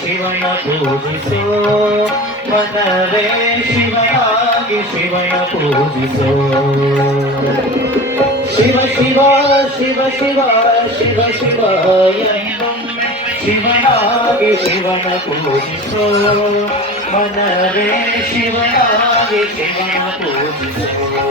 ಶಿವನಾಗಿ ಶಿವನ ಪೂಜಿಸೋ ಮನವೇ ಶಿವನಾಗಿ ಶಿವನ ಪೂಜಿಸೋ ಶಿವ ಶಿವ ಶಿವ ಶಿವ ಶಿವ ಶಿವ ಶಿವನಾಗಿ ಶಿವನ ಪೂಜಿಸೋ ಮನವೇ ಶಿವನಾಗಿ ಶಿವನ ಪೂಜಿಸೋ